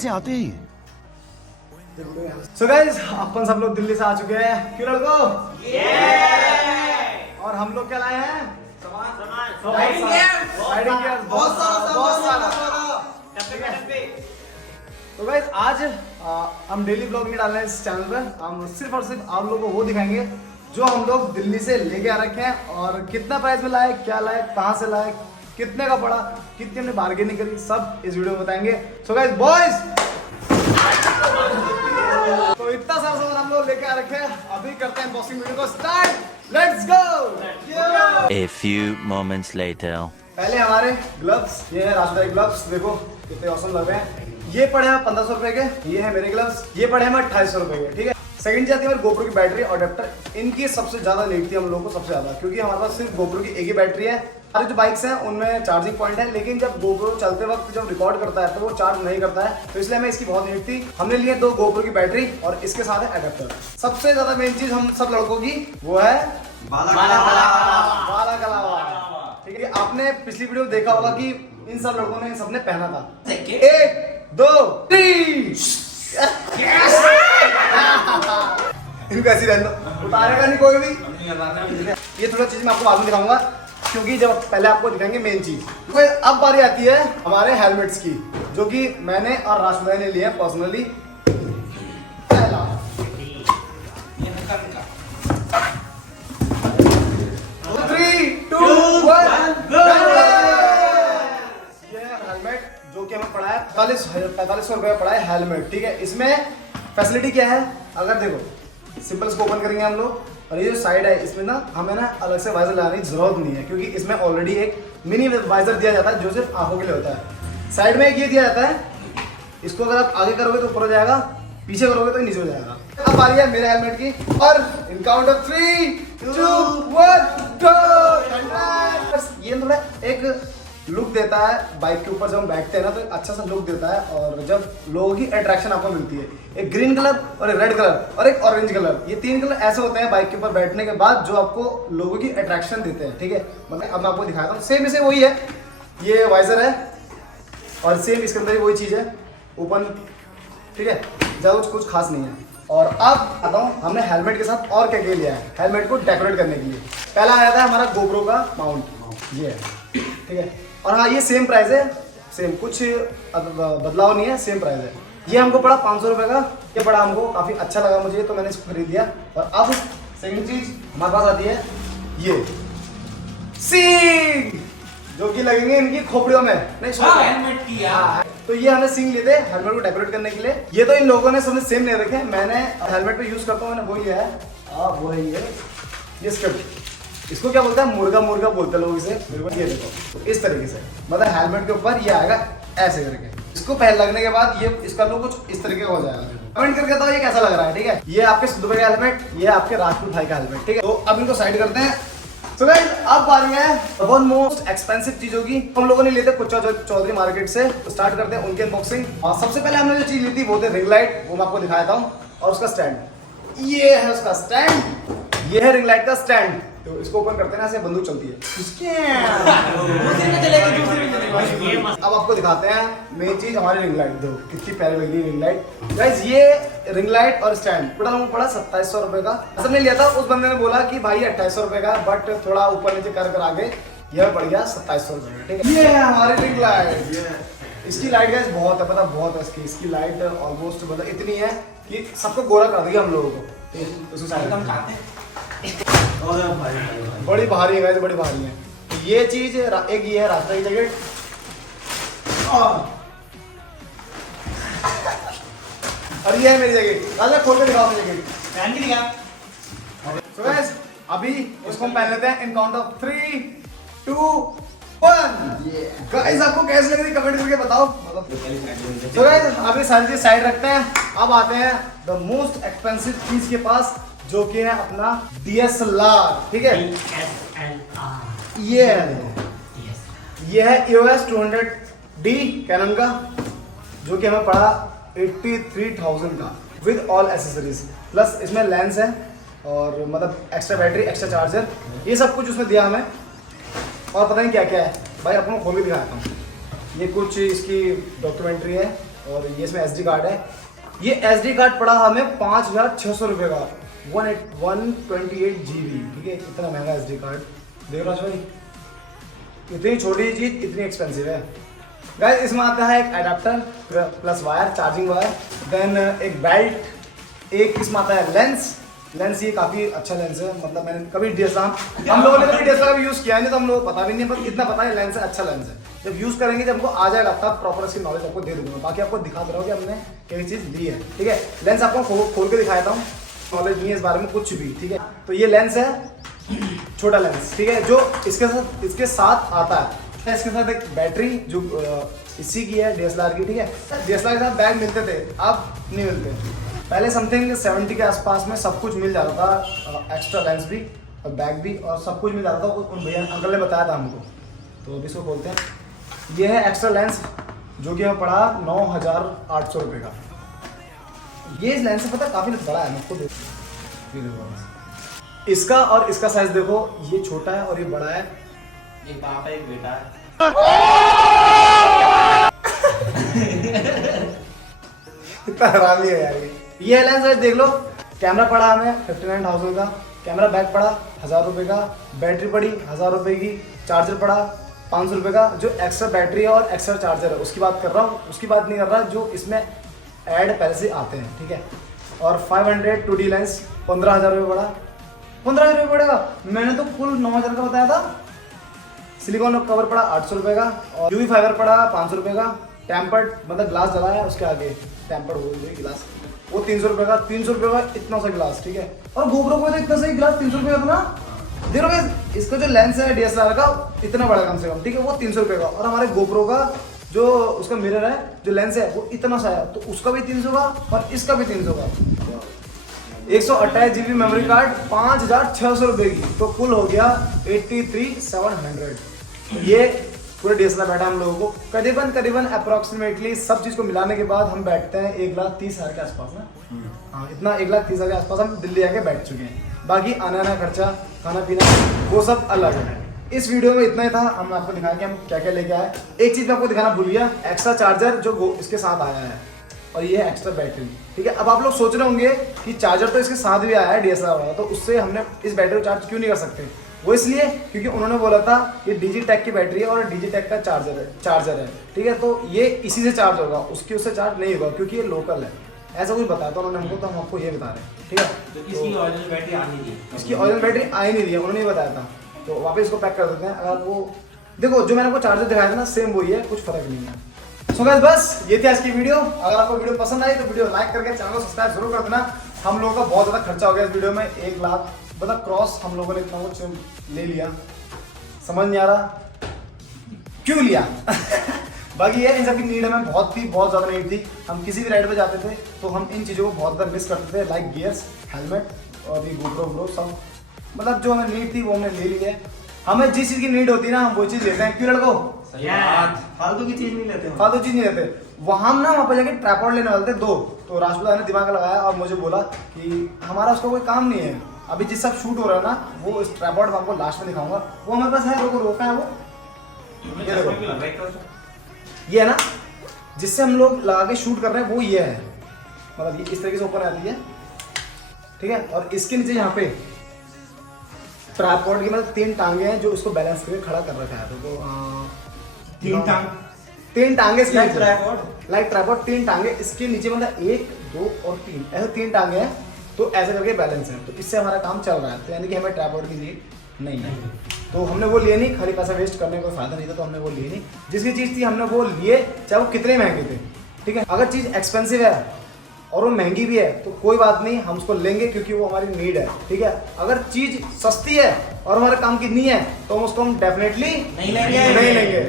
से आते हैं? सो गाइस, अपन सब लोग दिल्ली से आ चुके हैं। क्यों लड़को? और हम लोग क्या लाए हैं? बहुत सारा। तो गाइस आज हम डेली ब्लॉग नहीं डाल रहे हैं इस चैनल पर। हम सिर्फ और सिर्फ आप लोगों को वो दिखाएंगे जो हम लोग दिल्ली से लेके आ रखे हैं, और कितना प्राइस में लाए, क्या लाए, कहाँ से लाए, कितने का पड़ा, कितनी हमने बार्गेनिंग करी, सब इस वीडियो में बताएंगे। सो गाइस बॉयज, तो इतना सारा सामान हम लोग लेके आ रखे हैं। अभी करते हैं अनबॉक्सिंग वीडियो को start. Let's go. A few moments later. पहले हमारे ग्लव्स, ये है राजदारी ग्लव्स। देखो कितने औसम लग रहे हैं। ये पड़े हैं 1500 रुपए के। ये है मेरे ग्लव्स, ये पड़े हैं 2800 रुपए के। ठीक है। सेकंड जाती है गोप्रो की बैटरी और अडेप्टर। इनकी सबसे ज्यादा नीड थी हम लोगों को, सबसे ज्यादा, क्योंकि हमारे पास सिर्फ गोप्रो की एक ही बैटरी है। सारी जो बाइक्स हैं उनमें चार्जिंग पॉइंट है, लेकिन जब गोप्रो चलते वक्त जब रिकॉर्ड करता है तो वो चार्ज नहीं करता है, तो इसलिए हमें इसकी बहुत नीड थी। हमने लिए 2 गोप्रो की बैटरी और इसके साथ है अडेप्टर। सबसे ज्यादा मेन चीज हम सब लड़कों की वो है बाला कलावा। ठीक है। आपने पिछली वीडियो में देखा होगा कि इन सब लड़कों ने सबने पहना था। 1 2 3 इनको ऐसी रहने दो, उतारेगा नहीं कोई भी। ये थोड़ा चीज मैं आपको बाद में दिखाऊंगा, क्योंकि जब पहले आपको दिखाएंगे मेन चीज। तो अब बारी आती है हमारे हेलमेट्स की, जो कि मैंने और राशुदा ने लिए पर्सनली। पहला 3 2 1 ये हेलमेट जो कि हमें पड़ा है 4500 रुपये पड़ा है हेलमेट। ठीक है। इसमें फैसिलिटी क्या है? अगर देखो सिंपल इसको ओपन करेंगे हम लोग, और ये जो साइड है इसमें ना हमें ना अलग से वाइजर लगाने की जरूरत नहीं है, क्योंकि इसमें ऑलरेडी एक मिनी वाइजर दिया जाता है जो सिर्फ आंखों के लिए होता है। साइड में एक ये दिया जाता है, इसको अगर आप आगे करोगे तो ऊपर हो जाएगा, पीछे करोगे तो नीचे हो जाएगा। अब आ रही है मेरे हेलमेट की, और इन काउंट ऑफ 3 2 1 गो। ये थोड़ा एक लुक देता है बाइक के ऊपर, जब हम बैठते हैं ना तो अच्छा सा लुक देता है, और जब लोगों की अट्रैक्शन आपको मिलती है। एक ग्रीन कलर और एक रेड कलर और एक ऑरेंज कलर, ये 3 कलर ऐसे होते हैं बाइक के ऊपर बैठने के बाद जो आपको लोगों की अट्रैक्शन देते हैं। ठीक है। मतलब अब मैं आपको दिखाता हूँ, सेम इसे वही है, ये वाइजर है और सेम इसके अंदर वही चीज़ है ओपन। ठीक है। ज़्यादा कुछ खास नहीं है। और अब आता हूँ हमने हेलमेट के साथ और क्या क्या लिया है हेलमेट को डेकोरेट करने के लिए। पहला आया था हमारा गोप्रो का माउंट, ये है। ठीक है। और हाँ, ये सेम प्राइस है, सेम, कुछ बदलाव नहीं है, सेम प्राइस है। ये हमको पड़ा 500 रुपये का। ये पड़ा हमको काफ़ी अच्छा लगा मुझे, तो मैंने इसको खरीद लिया। और अब सेकंड चीज हमारे पास आती है ये सींग, जो कि लगेंगे इनकी खोपड़ियों में, नहीं हेलमेट की यार। तो ये हमें सींग लिए थे हेलमेट को डेकोरेट करने के लिए। ये तो इन लोगों ने सबने सेम नहीं रखे, मैंने हेलमेट पे यूज करता हूँ, मैंने वो लिया है। वो है ये स्क्रिप्ट, इसको क्या बोलते हैं, मुर्गा मुर्गा बोलते हैं लोग इसे। मेरे को ये देखो, तो इस तरीके से मतलब हेलमेट के ऊपर ये आएगा ऐसे करके। इसको पहन लगने के बाद ये इसका लोग कुछ इस तरीके का हो जाएगा। कमेंट करके बताओ ये कैसा लग रहा है। ठीक है। ये आपके सिद्धू भाई का हेलमेट, ये आपके राजपूत भाई का हेलमेट। ठीक है। तो अब इनको साइड करते हैं। तो गाइस अब बारी है वन मोस्ट एक्सपेंसिव चीजों की। हम लोगों ने लिए थे कुच्चा चौधरी मार्केट से। तो स्टार्ट करते हैं उनकी अनबॉक्सिंग। और सबसे पहले हमने जो चीज ली थी वो थे रिंग लाइट, वो मैं आपको दिखाता हूँ, और उसका स्टैंड। ये है उसका स्टैंड, ये है रिंग लाइट का स्टैंड। तो इसको ओपन करते हैं ना, ऐसे बंदूक चलती है। अब आपको दिखाते हैं मेन चीज, हमारी रिंग लाइट। दो कितनी प्यारी लग रही है रिंग लाइट। गाइस ये रिंग लाइट और स्टैंड टोटल हमको पड़ा 2700 रुपए का। असल में लिया था, उस बंदे ने बोला कि भाई 2800 रुपए का, बट थोड़ा ऊपर नीचे कर आगे यह पड़ गया 2700 रुपए का। ठीक है। ये है हमारी रिंग लाइट। इसकी लाइट गाइस बहुत है, पता बहुत है इसकी लाइट ऑलमोस्ट मतलब इतनी है कि सबको गोरा कर देगी हम लोगों को। बड़ी भारी है गाइस, बड़ी भारी है। ये चीज एक ये है रास्ता की जैकेट, और ये है मेरी जैकेट। राजा खोल के दिखाओ मेरी जैकेट। पहन के दिखा। तो गाइस अभी इसको हम पहन लेते हैं इन काउंट ऑफ 3 2 1। गाइस आपको कैसी लग रही कमेंट करके बताओ। तो गाइस अभी सारी चीज साइड रखते हैं। अब आते हैं द मोस्ट एक्सपेंसिव चीज के पास, जो कि है अपना DSLR। ठीक है। ये है EOS 200D कैनन का, जो कि हमें पड़ा 83,000 का विद ऑल एसेसरीज, प्लस इसमें लेंस है और मतलब एक्स्ट्रा बैटरी, एक्स्ट्रा चार्जर, ये सब कुछ उसमें दिया हमें। और पता नहीं क्या क्या है भाई, आपको खोल के दिखाता हूँ। ये कुछ इसकी डॉक्यूमेंट्री है और ये इसमें SD कार्ड है। ये SD कार्ड पड़ा हमें 5,600 रुपये का, 128 GB, ठीक है। इतना महंगा SD कार्ड, देख रहा भाई, इतनी छोटी चीज इतनी एक्सपेंसिव है गाइस। इसमें आता है एक adapter plus wire, charging wire, then एक बेल्ट, एक इसमें आता है लेंस। ये काफी अच्छा लेंस है, मतलब मैंने कभी DSLR, हम लोगों ने कभी DSLR यूज किया नहीं तो हम लोगों को पता भी नहीं है, पर इतना पता है लेंस है, अच्छा लेंस है। जब यूज करेंगे, जब हमको आ जाएगा तब प्रॉपर इसकी नॉलेज आपको दे दूंगा। बाकी आपको दिखा दे रहा हूँ कि हमने क्या चीज ली है, ठीक है। लेंस आपको खोल के दिखाता हूँ, नॉलेज नहीं है इस बारे में कुछ भी, ठीक है। तो ये लेंस है, छोटा लेंस, ठीक है, जो इसके साथ आता है। इसके साथ एक बैटरी जो इसी की है, DSLR की, ठीक है। DSLR के साथ बैग मिलते थे, अब नहीं मिलते। पहले समथिंग 70 के आसपास में सब कुछ मिल जाता था, एक्स्ट्रा लेंस भी और बैग भी और सब कुछ मिल जाता था, उन भैया अंकल ने बताया था हमको। तो अभी इसको खोलते हैं। ये है एक्स्ट्रा लेंस जो कि हमें पड़ा 9,800 रुपये का। ये इस लेंस से पता काफ़ी बड़ा है, आपको देखो इसका और इसका साइज देखो, ये छोटा है और ये बड़ा है। एक बाप है, एक बेटा है। कितना हरामी है यार ये लेंस है, देख लो। कैमरा पड़ा हमें 59,000 का, कैमरा बैग पड़ा 1,000 रुपये का, बैटरी पड़ी 1,000 रुपये की, चार्जर पड़ा 500 रुपये का। जो एक्स्ट्रा बैटरी है और एक्स्ट्रा चार्जर है उसकी बात कर रहा हूँ, उसकी बात नहीं कर रहा जो इसमें ऐड पहले से आते हैं, ठीक है। और 500 2D लेंस 15,000 रुपये पड़ा, 15,000 रुपये पड़ेगा। मैंने तो कुल 9,000 का बताया था। सिलिकॉन कवर पड़ा 800 रुपये का, और UV फाइबर पड़ा 500 रुपये का। टेम्पर्ड मतलब ग्लास जला है उसके आगे, टेम्पर्ड हो गई गिलास, वो 300 रुपये का। 300 रुपये का इतना सा गिलास, ठीक है। और गोप्रो को तो इतना सही गिलास 300 रुपये का ना। देखो भाई, इसका जो लेंस है DSLR का इतना बड़ा कम से कम, ठीक है, वो 300 रुपये का। और हमारे गोप्रो का जो उसका मिरर है, जो लेंस है, वो इतना सा है, तो उसका भी 300 का और इसका भी 300 का। 128 GB मेमोरी कार्ड 5,600 रुपये की, तो कुल हो गया 83,700। ये पूरे DSLR बैठा हम लोगों को करीबन अप्रोक्सीमेटली सब चीज़ को मिलाने के बाद हम बैठते हैं 1,30,000 के आसपास ना। हाँ, इतना 1,30,000 के आसपास हम दिल्ली आके बैठ चुके हैं। बाकी आना खर्चा, खाना पीना, वो सब अलग है। इस वीडियो में इतना ही था, हमने आपको दिखाया कि हम क्या क्या लेके आए। एक चीज़ मैं आपको दिखाना भूल गया, एक्स्ट्रा चार्जर जो इसके साथ आया है, और ये है एक्स्ट्रा बैटरी, ठीक है। अब आप लोग सोच रहे होंगे कि चार्जर तो इसके साथ भी आया है DSLR वाला, तो उससे हमने इस बैटरी को चार्ज क्यों नहीं कर सकते। वो इसलिए क्योंकि उन्होंने बोला था ये डिजिटेक की बैटरी है और डिजिटेक का चार्जर है, ठीक है। तो ये इसी से चार्ज होगा, उससे चार्ज नहीं होगा क्योंकि ये लोकल है, ऐसा कुछ बताया था उन्होंने हमको, तो हम आपको ये बता रहे हैं, ठीक है। तो इसकी ओरिजिनल बैटरी आ नहीं थी, इसकी ओरिजिनल बैटरी आ ही नहीं रही है, उन्होंने बताया था। तो वापस इसको पैक कर देते हैं। अगर वो देखो जो मैंने आपको चार्जर दिखाया था ना, सेम वही है, कुछ फर्क नहीं है। सो गाइस, बस ये थी आज की वीडियो। अगर आपको वीडियो पसंद आई तो वीडियो लाइक करके चैनल को सब्सक्राइब जरूर कर देना। हम लोगों का बहुत ज़्यादा खर्चा हो गया इस वीडियो में, 1 लाख मतलब क्रॉस हम लोगों ने इतना कुछ ले लिया, समझ नहीं आ रहा क्यों लिया। बाकी ये इन सब की नीड हमें बहुत ज़्यादा नीड थी। हम किसी भी राइड पे जाते थे तो हम इन चीज़ों को बहुत ज़्यादा मिस करते थे, लाइक गियर्स, हेलमेट और ये गोप्रो सब, मतलब जो हमें नीड थी वो हमने ले ली है। हमें जिस चीज़ की नीड होती है ना, हम वो चीज़ लेते हैं, क्यों लड़को? फालतू की चीज़ नहीं लेते, फालतू चीज़ नहीं लेते। वहाँ हम ना वहाँ पर जाके ट्राइपॉड लेने वाले थे 2, तो राजपूत ने दिमाग लगाया और मुझे बोला कि हमारा उसका कोई काम नहीं है, अभी जिस सब शूट हो रहा है ना, वो इस ट्राइपॉड मैं आपको लास्ट में दिखाऊंगा, वो हमारे पास है, रोका है वो, ये देखो, ये है ना जिससे हम लोग लगा के शूट कर रहे हैं, वो ये है, मतलब ये इस तरीके से ऊपर आती है, ठीक है। और इसके नीचे यहाँ पे ट्राइपॉड की मतलब 3 टांगे हैं जो इसको बैलेंस करके खड़ा कर रखा है। तो 3 टांगे लाइक ट्राइपॉड 3 टांगे इसके नीचे, मतलब 1 2 और 3 ऐसे 3 टांगे हैं, तो ऐसे करके बैलेंस है। तो इससे हमारा काम चल रहा है, तो यानी कि हमें ट्राइपॉड की नीड नहीं है। तो हमने वो लिए नहीं, खाली पैसा वेस्ट करने का कोई फायदा नहीं था, तो हमने वो लिए नहीं। जिसकी चीज़ थी हमने वो लिए, चाहे वो कितने महंगे थे, ठीक है। अगर चीज़ एक्सपेंसिव है और वो महंगी भी है तो कोई बात नहीं, हम उसको लेंगे क्योंकि वो हमारी नीड है, ठीक है। अगर चीज़ सस्ती है और हमारे काम की नहीं है तो हम उसको हम डेफिनेटली नहीं लेंगे।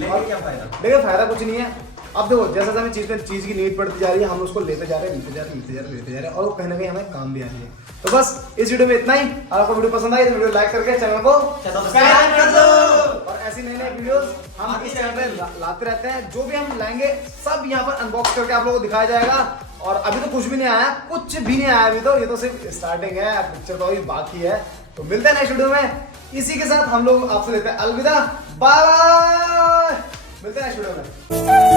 क्या फायदा? देखिए फायदा कुछ नहीं है। अब देखो जैसे हमें चीज़ की नीड पड़ती जा रही है, हम उसको लेते जा रहे हैं और वो कहीं ना कहीं हमें काम भी आ रही है। तो बस इस वीडियो में इतना ही। अगर आपको वीडियो पसंद आई तो वीडियो लाइक करके चैनल को सब्सक्राइब कर दो, और ऐसी नई वीडियोस हम इस चैनल पे लाते रहते हैं। जो भी हम लाएंगे सब यहाँ पर अनबॉक्स करके आप लोगों को दिखाया जाएगा। और अभी तो कुछ भी नहीं आया, अभी तो ये तो सिर्फ स्टार्टिंग है, पिक्चर तो अभी बाकी है। तो मिलते हैं नेक्स्ट वीडियो में। इसी के साथ हम लोग आपसे लेते हैं अलविदा, बाय बाय, मिलते हैं नेक्स्ट वीडियो में।